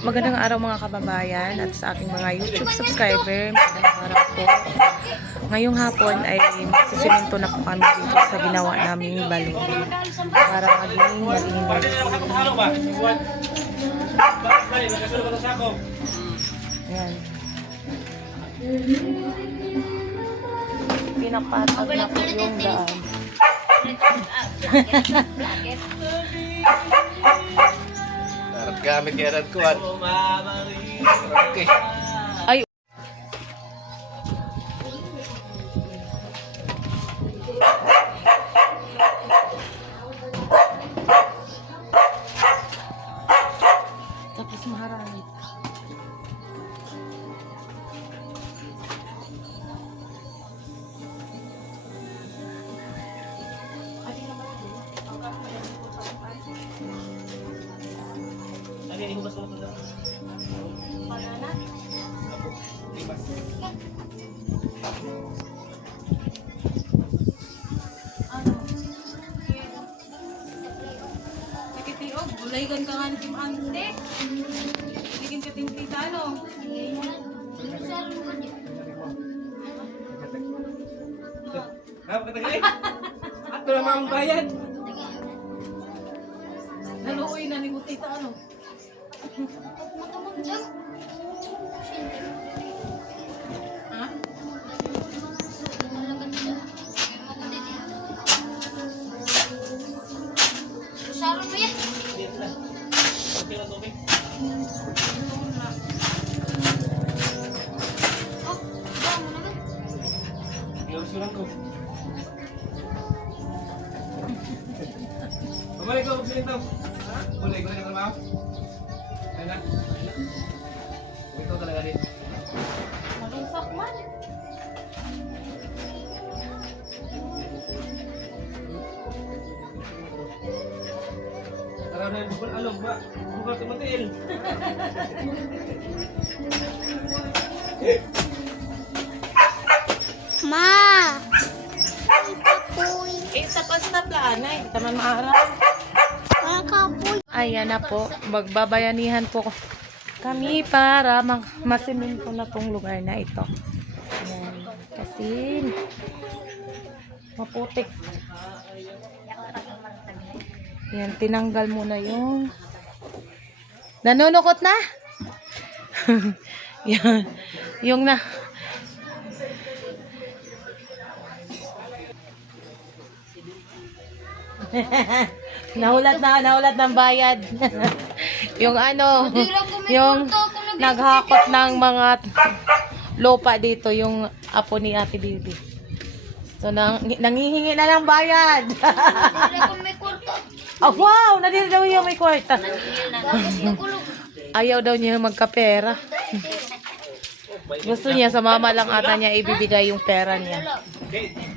Magandang araw mga kababayan at sa aking mga YouTube subscriber. Magandang araw po. Ngayong hapon ay sisimento na po kami dito sa ginawa naming balon para maging malinis. Ayan. Pinapatag na po yung daan. Harap gamit kaya rin kuhan. Okay. Ay. Tapos maharami. Nakitiog, bulaygan ka nga ni Kim Ante. Bigyan ka tintita, ano? At wala mga bayad. Naluoy na ni Mutita, ano? Ha? Sarang mo yan. Oh, ba mo naman. Bumalik ko, bumalik ko. Bumalik ko na ka ma'am. Ayun na. Ito talaga din. Malungsak man. Tara na, bukol alog ba? Bukol tumatil. Ma! Eh, stop lang, ay. Taman maaraw. Ang kapoy. Ayan na po. Magbabayanihan po kami para masimento na tong lugar na ito. Ayan. Kasi maputik. Ayan, tinanggal mo na yung nanunukot na. Yan. Yung na nahulat ng bayad. Yung ano, yung naghakot ng mga lupa dito, yung apo ni Ate Bibi. So, nangihingi na ng bayad. Hindi ko may kwarto. Oh, wow! Nadiri daw yung may kwarta. Tapos nakulog. Ayaw daw niya magkapera. Gusto niya sa mama lang ata niya ibibigay yung pera niya.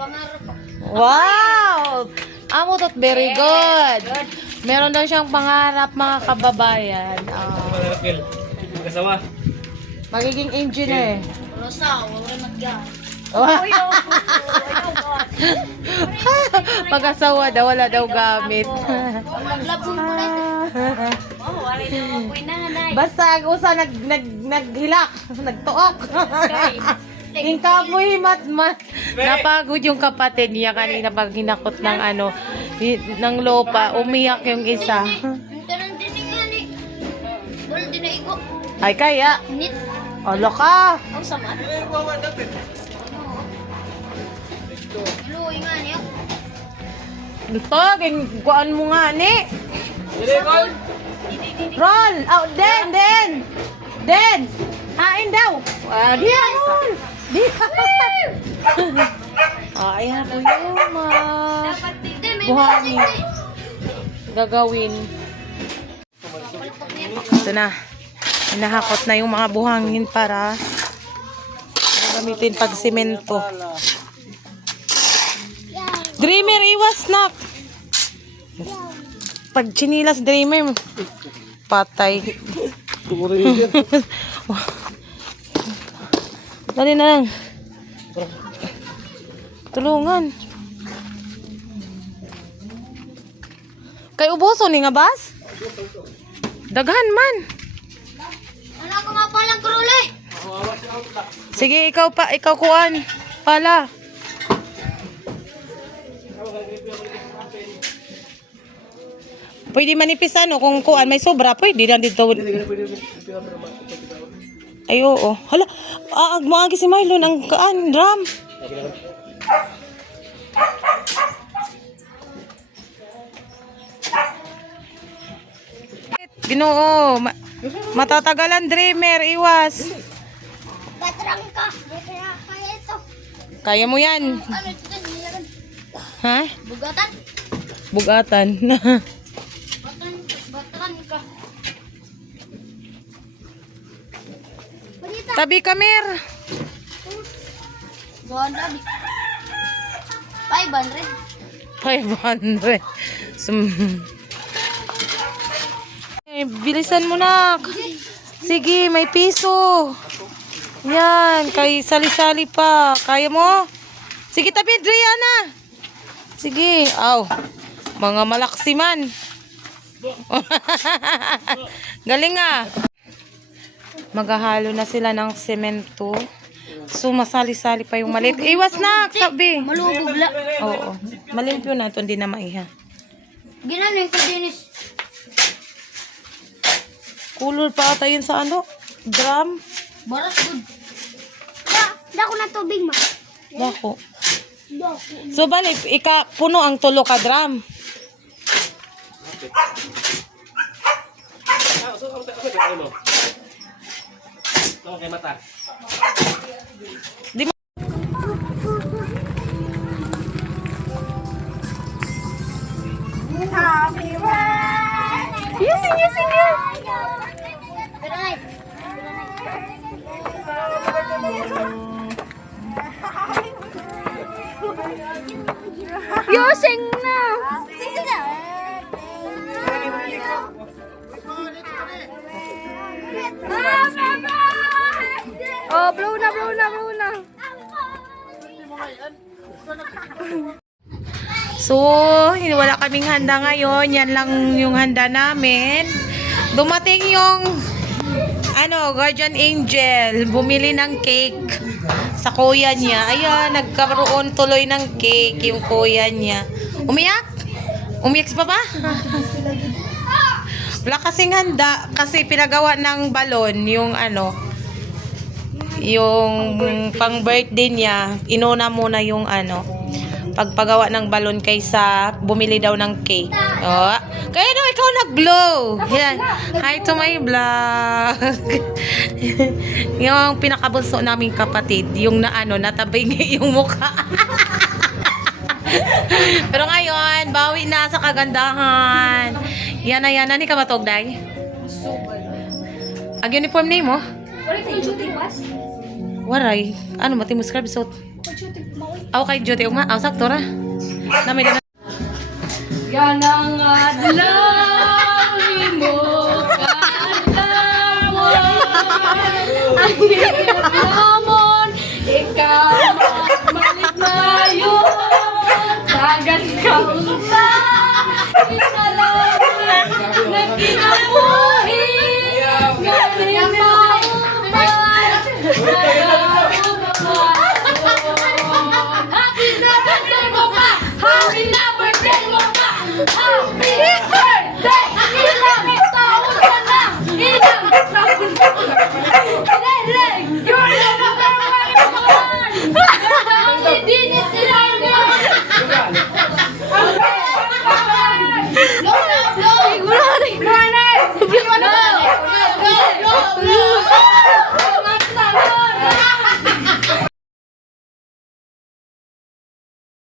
Pangarap ako. Wow! Amo tot very good. Meron daw siyang pangarap mga kababayan. Pangarap Phil. Mag-asawa. Magiging engineer. Wala sa, wala nagyan. Mag-asawa daw, wala daw gamit. Maglabong mo na ito. Oh, wala na mapoy na, nanay. Basta ang usa naghilak, nagtuok. Yung kapoy napagod yung kapatid niya kanina pag hinakot ng ano, ng lupa, umiyak yung isa. Tanong dinig nga ni. Wala din na igo. Ay kaya, Nit. alo ka. Ang sama. Luoy nga niya. Ito, kuan mo nga ni. Roll! Oh, Den! Hain daw! Diyan! Ayan po yung Dapat dito may buhangin gagawin. Ito na. Hinahakot na yung mga buhangin para gamitin pag simento. Dreamer, iwas na! Pag chinilas Dreamer, patay. Dali na lang. Tulungan. Kay ubuso ni nga bas? Daghan man. Sige, ikaw kuan. Pala. Pwede manipis ano, kung kuan may sobra, pwede lang dito. Ay, oo. Hala, maagi si Milo ng kaan, drum. Ginoo, matatagalan dreamer, iwas. Batrang ka. Kaya ito. Kaya mo yan. Ano ito? Ha? Bugatan. Bugatan. Batrang ka. Balita. Tabi kamir. Ganda. 500. 500. Bilisan mo na. Sige, may piso. Yan, kay sali-sali pa. Kaya mo? Sige, tabi, Driana. Sige, aw. Mga malaksiman. Galing ah. Maghahalo na sila ng semento. So, masali-sali pa yung maliit. Iwas na, sabi. Malubog la. Oo. Malimpyo na ito, hindi na maiha. Ginano ko dinis. Kulol pa ata yun sa ano? Drum? Baras good. Dako na tubig ma. Dako. So, balik, puno ang tulo ka drum. Okay, mata. Di mo. Yusing, yusing, Pero ay. Yoseng na. Sige na. Oh, blow na, blow na, blow na. So, wala kaming handa ngayon. Yan lang yung handa namin. Dumating yung guardian angel. Bumili ng cake sa kuya niya. Ayan, nagkaroon tuloy ng cake yung kuya niya. Umiyak? Umiyak pa ba? Wala kasing handa kasi pinagawa ng balon yung yung pang birthday niya. Inuna muna yung pagpagawa ng balon kaysa bumili daw ng cake. Oh, kaya daw ikaw nag-blow. Yan. Hi to my vlog. Yung pinakabunso naming kapatid, yung natabing yung mukha. Pero ngayon, bawi na sa kagandahan. Yan na ni kamatog day. Ang uniform name mo? Waray. Ano mati mo scrub suit? Ako kay Jyote nga, sakto ra. Namay na. Yan ang adlaw mo, kadlaw.